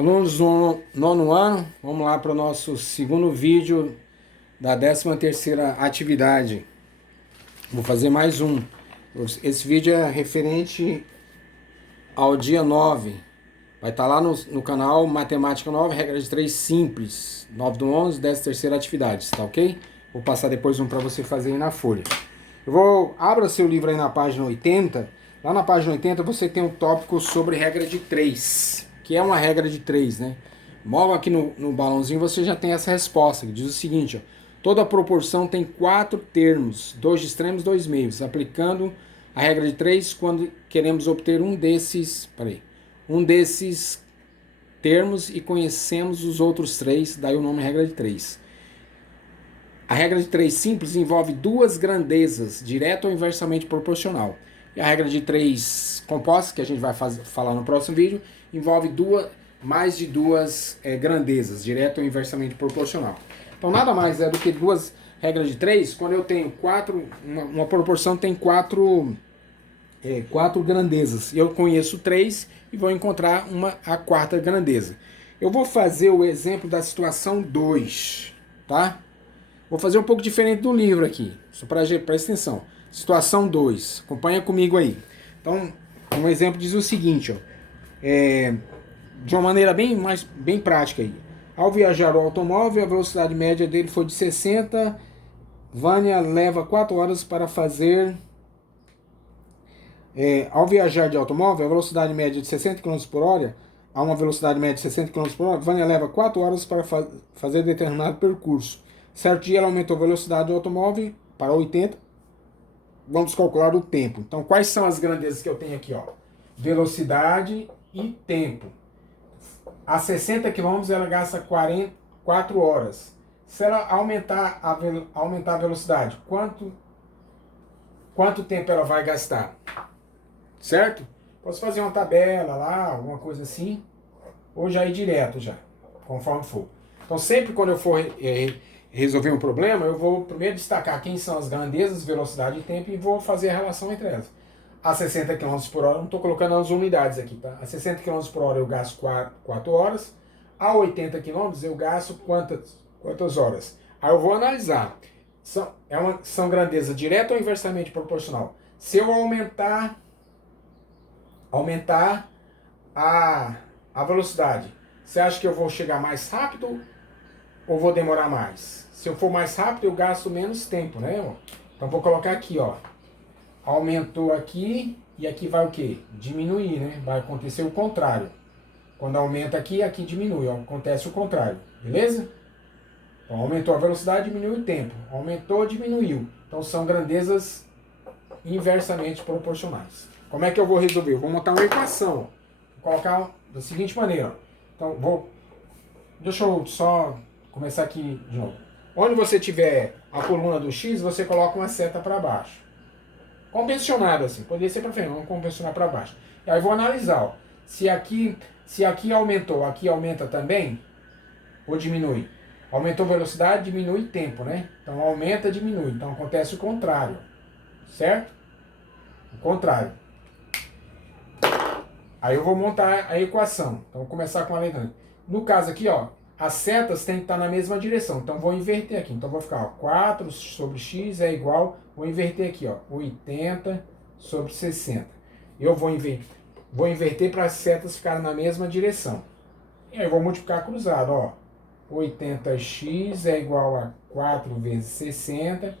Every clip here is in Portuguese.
Alunos do nono ano, vamos lá para o nosso segundo vídeo da 13ª atividade. Vou fazer mais um. Esse vídeo é referente ao dia 9. Vai estar lá no canal Matemática 9, regra de 3 simples. 9 do 11, 13ª atividade, tá ok? Vou passar depois um para você fazer aí na folha. Abra seu livro aí na página 80. Lá na página 80 você tem um tópico sobre regra de 3, que é uma regra de 3, né? Logo aqui no balãozinho você já tem essa resposta, que diz o seguinte, ó. Toda proporção tem 4 termos, 2 de extremos, 2 meios. Aplicando a regra de 3 quando queremos obter um desses termos e conhecemos os outros 3, daí o nome regra de 3. A regra de 3 simples envolve duas grandezas, direta ou inversamente proporcional. E a regra de 3 composta, que a gente vai falar no próximo vídeo, envolve mais de duas grandezas, direta ou inversamente proporcional. Então nada mais é do que duas regras de 3, quando eu tenho uma proporção tem quatro grandezas. Eu conheço 3 e vou encontrar a quarta grandeza. Eu vou fazer o exemplo da situação 2, tá? Vou fazer um pouco diferente do livro aqui, só presta atenção. Situação 2, acompanha comigo aí. Então, um exemplo diz o seguinte, ó, de uma maneira bem prática aí. Ao viajar o automóvel, a velocidade média dele foi de 60, Vânia leva 4 horas para fazer... ao viajar de automóvel, a velocidade média de 60 km por hora, a uma velocidade média de 60 km por hora, Vânia leva 4 horas para fazer determinado percurso. Certo dia ela aumentou a velocidade do automóvel para 80. Vamos calcular o tempo. Então, quais são as grandezas que eu tenho aqui? Ó? Velocidade e tempo. A 60 km ela gasta 4 horas. Se ela aumentar a velocidade, quanto tempo ela vai gastar? Certo? Posso fazer uma tabela lá, alguma coisa assim, ou já ir direto já, conforme for. Então, sempre quando eu for resolver um problema, eu vou primeiro destacar quem são as grandezas, velocidade e tempo, e vou fazer a relação entre elas. A 60 km por hora, não estou colocando as unidades aqui, tá? A 60 km por hora eu gasto 4 horas, a 80 km eu gasto quantas horas? Aí eu vou analisar. São grandezas direta ou inversamente proporcional? Se eu aumentar a velocidade, você acha que eu vou chegar mais rápido ou vou demorar mais? Se eu for mais rápido, eu gasto menos tempo, né? Então vou colocar aqui, ó. Aumentou aqui e aqui vai o quê? Diminuir, né? Vai acontecer o contrário. Quando aumenta aqui, aqui diminui. Ó. Acontece o contrário, beleza? Então aumentou a velocidade, diminuiu o tempo. Aumentou, diminuiu. Então são grandezas inversamente proporcionais. Como é que eu vou resolver? Eu vou montar uma equação. Vou colocar da seguinte maneira. Então deixa eu só começar aqui de novo. Onde você tiver a coluna do x, você coloca uma seta para baixo. Convencionado assim, poderia ser para frente, vamos convencionar para baixo. E aí eu vou analisar, ó. Se aqui aumentou, aqui aumenta também ou diminui? Aumentou a velocidade, diminui tempo, né? Então aumenta, diminui. Então acontece o contrário, certo? O contrário. Aí eu vou montar a equação. Então vou começar com a letra. No caso aqui, ó, as setas têm que estar na mesma direção. Então vou inverter aqui. Então vou ficar, ó, 4 sobre x é igual, vou inverter aqui, ó, 80 sobre 60. Eu vou inverter para as setas ficarem na mesma direção. E aí eu vou multiplicar cruzado, ó. 80x é igual a 4 vezes 60.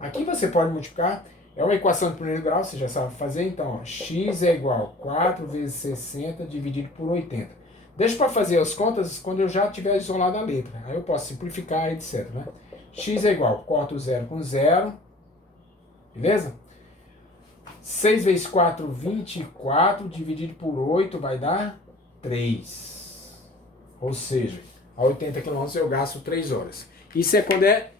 Aqui você pode multiplicar. É uma equação de primeiro grau, você já sabe fazer. Então, ó, x é igual a 4 vezes 60 dividido por 80. Deixa para fazer as contas quando eu já tiver isolado a letra. Aí eu posso simplificar, etc. Né? X é igual, corto 0 com 0. Beleza? 6 vezes 4, 24. Dividido por 8 vai dar 3. Ou seja, a 80 km eu gasto 3 horas. Isso é quando é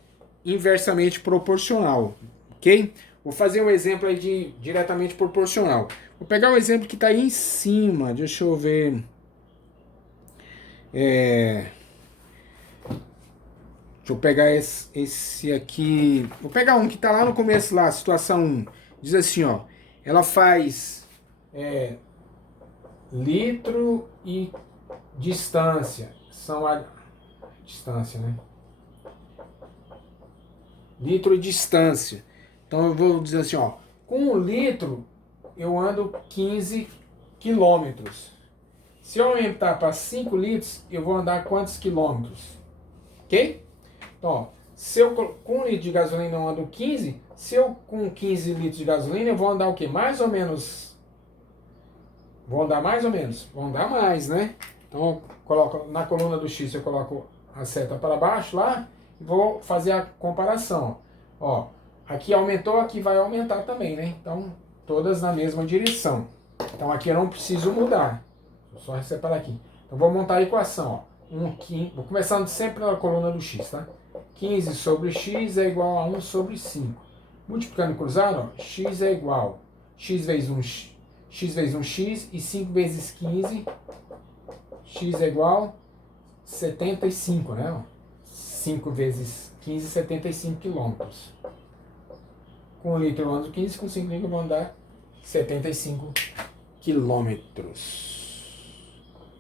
inversamente proporcional. Ok? Vou fazer um exemplo aí de diretamente proporcional. Vou pegar o exemplo que está aí em cima. Deixa eu ver. Deixa eu pegar esse aqui. Vou pegar um que está lá no começo, lá, situação 1. Diz assim, ó. Ela faz litro e distância, são a distância, né? Litro e distância. Então eu vou dizer assim, ó, com 1 litro eu ando 15 quilômetros. Se eu aumentar para 5 litros, eu vou andar quantos quilômetros? Ok? Então, ó, se eu com 1 litro de gasolina eu ando 15, se eu com 15 litros de gasolina eu vou andar o quê? Mais ou menos. Vou andar mais ou menos? Vou andar mais, né? Então eu coloco na coluna do X, eu coloco a seta para baixo lá e vou fazer a comparação. Ó, aqui aumentou, aqui vai aumentar também, né? Então, todas na mesma direção. Então aqui eu não preciso mudar. Vou só separar aqui. Então vou montar a equação, ó. Vou começando sempre pela coluna do X, tá? 15 sobre X é igual a 1 sobre 5. Multiplicando cruzado, ó, X é igual X vezes 1 X e 5 vezes 15, X é igual 75, né? 5 vezes 15, 75 quilômetros. Com 1 litro eu ando 15, com 5 litros eu vou andar 75 quilômetros.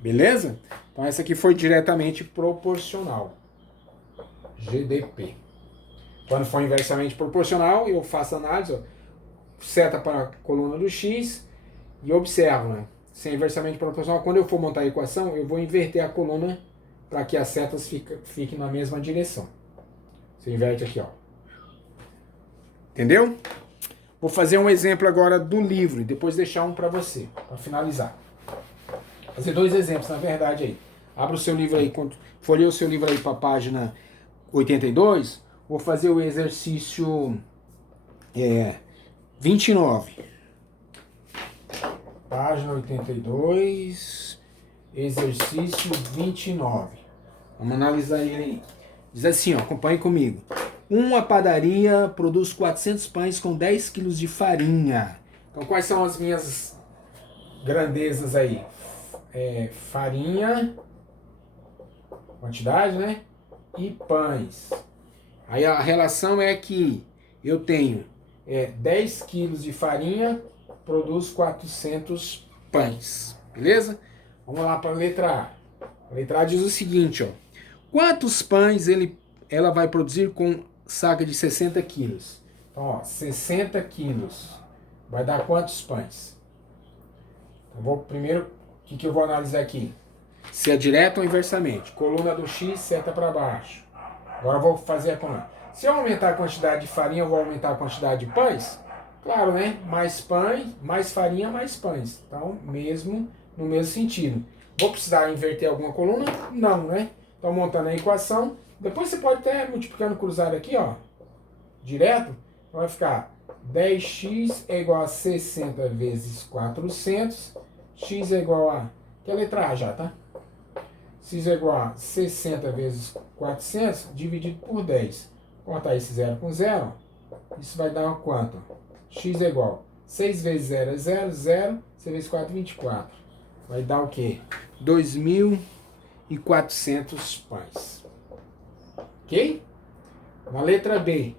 Beleza? Então essa aqui foi diretamente proporcional. GDP. Quando for inversamente proporcional, eu faço análise, ó, seta para a coluna do X e observo, né? Se é inversamente proporcional, quando eu for montar a equação, eu vou inverter a coluna para que as setas fiquem na mesma direção. Você inverte aqui, ó. Entendeu? Vou fazer um exemplo agora do livro e depois deixar um para você, para finalizar. Fazer 2 exemplos, na verdade, aí. Abra o seu livro aí, folheia o seu livro aí para a página 82. Vou fazer o exercício 29. Página 82, exercício 29. Vamos analisar ele aí. Diz assim, ó, acompanhe comigo. Uma padaria produz 400 pães com 10 quilos de farinha. Então, quais são as minhas grandezas aí? Farinha, quantidade, né? E pães. Aí a relação é que eu tenho 10 quilos de farinha, produz 400 pães. Beleza? Vamos lá para a letra A. A letra A diz o seguinte, ó. Quantos pães ela vai produzir com saca de 60 quilos? Então, ó, 60 quilos. Vai dar quantos pães? Então, primeiro, o que eu vou analisar aqui? Se é direto ou inversamente. Coluna do X, seta para baixo. Agora eu vou fazer a coluna. Se eu aumentar a quantidade de farinha, eu vou aumentar a quantidade de pães? Claro, né? Mais pães, mais farinha, mais pães. Então, no mesmo sentido. Vou precisar inverter alguma coluna? Não, né? Então, montando a equação. Depois você pode até multiplicando cruzado aqui, ó. Direto. Então, vai ficar 10x é igual a 60 vezes 400. X é igual a... Que é a letra A já, tá? X é igual a 60 vezes 400 dividido por 10. Cortar esse 0 com 0. Isso vai dar quanto? X é igual a 6 vezes 0 é 0, 0. 6 vezes 4 é 24. Vai dar o quê? 2.400 pães. Ok? Na letra B,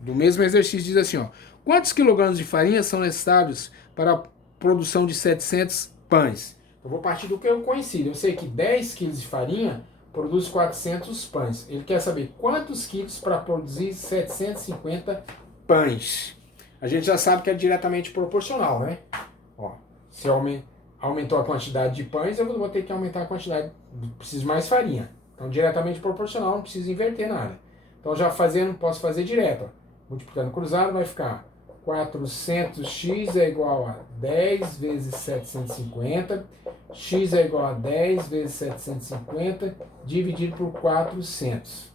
do mesmo exercício, diz assim, ó. Quantos quilogramas de farinha são necessários para a produção de 700 pães? Eu vou partir do que eu conheci. Eu sei que 10 quilos de farinha produz 400 pães. Ele quer saber quantos quilos para produzir 750 pães. A gente já sabe que é diretamente proporcional, né? Ó, se aumentou a quantidade de pães, eu vou ter que aumentar a quantidade. Preciso mais farinha. Então, diretamente proporcional, não preciso inverter nada. Então, já posso fazer direto. Ó. Multiplicando cruzado, vai ficar 400x é igual a 10 vezes 750. X é igual a 10 vezes 750 dividido por 400.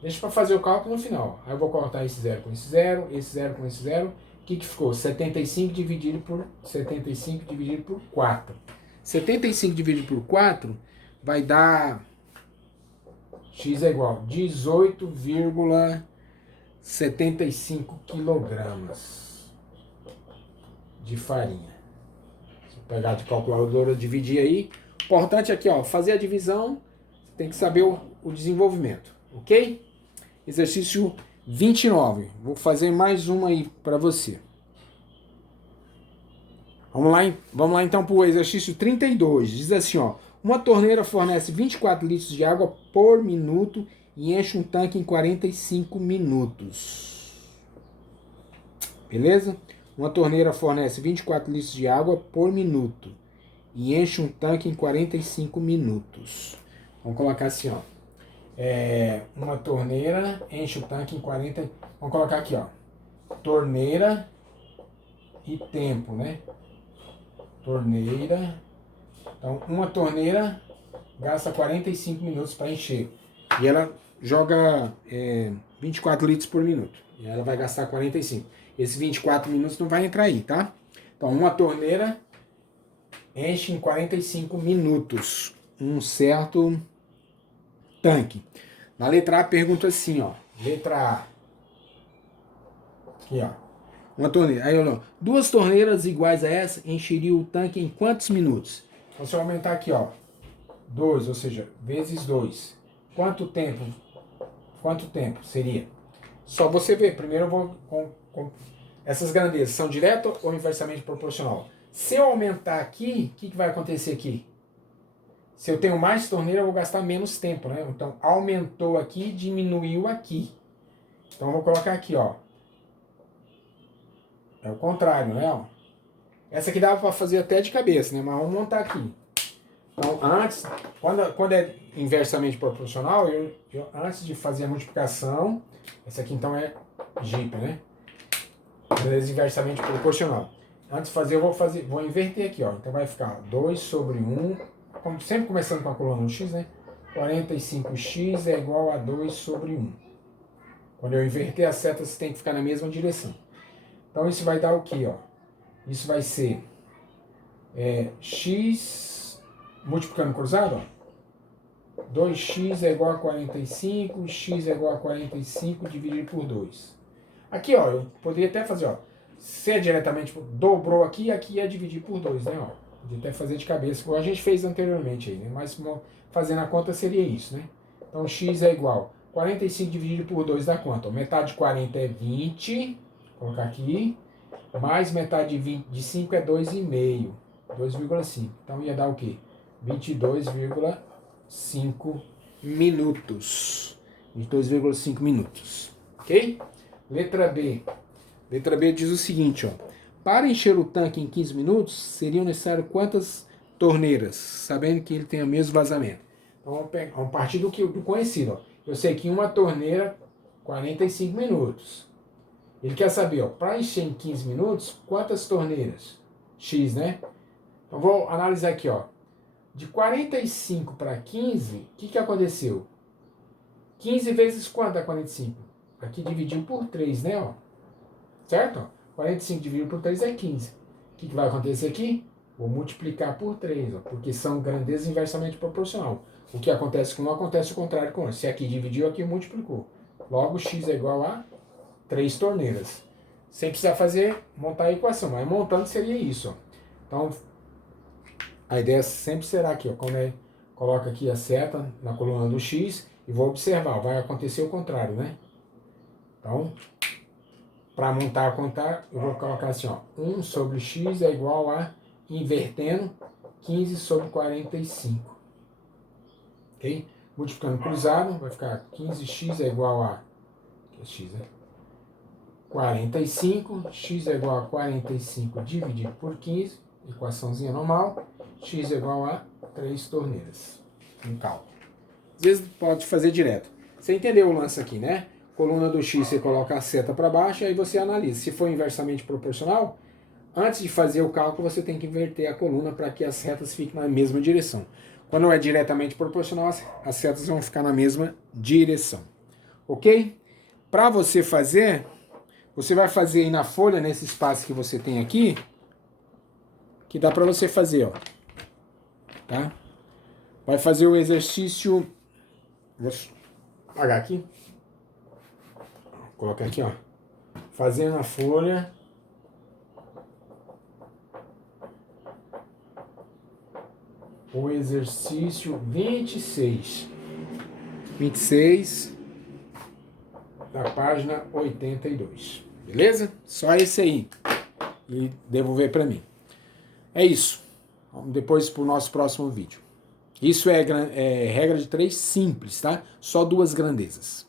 Deixa para fazer o cálculo no final. Aí eu vou cortar esse 0 com esse 0, esse 0 com esse 0. O que ficou? 75 dividido por 4. 75 dividido por 4 vai dar... X é igual a 18,75 quilogramas de farinha. Se eu pegar de calculadora, dividir aí. Importante aqui, ó, fazer a divisão, tem que saber o desenvolvimento, ok? Exercício 29. Vou fazer mais uma aí para você. Vamos lá então para o exercício 32. Diz assim, ó. Uma torneira fornece 24 litros de água por minuto e enche um tanque em 45 minutos. Beleza? Uma torneira fornece 24 litros de água por minuto e enche um tanque em 45 minutos. Vamos colocar assim, ó. Uma torneira enche o tanque em 40... Vamos colocar aqui, ó. Torneira e tempo, né? Torneira. Então, uma torneira gasta 45 minutos para encher. E ela joga 24 litros por minuto. E ela vai gastar 45. Esses 24 minutos não vai entrar aí, tá? Então, uma torneira enche em 45 minutos um certo tanque. Na letra A pergunta assim, ó. Letra A. Aqui, ó. Uma torneira. Aí, ó. 2 torneiras iguais a essa encheriam o tanque em quantos minutos? Então, se eu aumentar aqui, ó. 2, ou seja, vezes 2. Quanto tempo? Quanto tempo seria? Só você ver. Primeiro eu vou... Essas grandezas são direto ou inversamente proporcional? Se eu aumentar aqui, o que vai acontecer aqui? Se eu tenho mais torneira, eu vou gastar menos tempo, né? Então, aumentou aqui, diminuiu aqui. Então, eu vou colocar aqui, ó. É o contrário, né? Ó. Essa aqui dava para fazer até de cabeça, né? Mas vamos montar aqui. Então, antes, quando é inversamente proporcional, antes de fazer a multiplicação, essa aqui então é GIP, né? Beleza, inversamente proporcional. Antes de fazer, vou inverter aqui, ó. Então vai ficar 2 sobre 1, sempre começando com a coluna no x, né? 45x é igual a 2 sobre 1. Quando eu inverter as setas, tem que ficar na mesma direção. Então isso vai dar o quê, ó? Isso vai ser x multiplicando cruzado, ó. 2x é igual a 45, x é igual a 45 dividido por 2. Aqui, ó, eu poderia até fazer, ó, se é diretamente, dobrou aqui, aqui é dividir por 2, né, ó. Podia até fazer de cabeça, como a gente fez anteriormente aí, né, mas fazendo a conta seria isso, né. Então, x é igual, 45 dividido por 2 dá quanto? Ó, metade de 40 é 20, vou colocar aqui, mais metade de 20, de 5 é 2,5, 2,5. Então, ia dar o quê? 22,5 minutos. 22,5 minutos, ok? Letra B. Letra B diz o seguinte, ó. Para encher o tanque em 15 minutos, seriam necessárias quantas torneiras? Sabendo que ele tem o mesmo vazamento. Então, vamos partir do conhecido, ó. Eu sei que uma torneira, 45 minutos. Ele quer saber, ó, para encher em 15 minutos, quantas torneiras? X, né? Então, vou analisar aqui, ó. De 45 para 15, o que aconteceu? 15 vezes quanto dá 45? Aqui dividiu por 3, né? Ó. Certo? 45 dividido por 3 é 15. O que vai acontecer aqui? Vou multiplicar por 3, ó, porque são grandezas inversamente proporcional. O que acontece com um acontece o contrário com outro. Se aqui dividiu, aqui multiplicou. Logo, x é igual a 3 torneiras. Sem precisar montar a equação, mas montando seria isso. Ó. Então, a ideia sempre será aqui, ó, coloca aqui a seta na coluna do x e vou observar, vai acontecer o contrário, né? Então, para montar a contar, eu vou colocar assim, ó, 1 sobre x é igual a, invertendo, 15 sobre 45. Ok? Multiplicando cruzado, vai ficar 15x é igual a, que é x, né? 45, x é igual a 45 dividido por 15, equaçãozinha normal, x é igual a 3 torneiras, em cálculo. Às vezes pode fazer direto. Você entendeu o lance aqui, né? Coluna do x, você coloca a seta para baixo e aí você analisa. Se for inversamente proporcional, antes de fazer o cálculo, você tem que inverter a coluna para que as retas fiquem na mesma direção. Quando é diretamente proporcional, as setas vão ficar na mesma direção. Ok? Para você fazer, você vai fazer aí na folha, nesse espaço que você tem aqui, que dá para você fazer, ó. Tá? Vai fazer o exercício... Vou apagar aqui. Vou colocar aqui, ó. Fazer na folha. O exercício 26. 26 da página 82. Beleza? Só esse aí. E devolver para mim. É isso. Vamos depois para o nosso próximo vídeo. Isso é regra de 3 simples, tá? Só duas grandezas.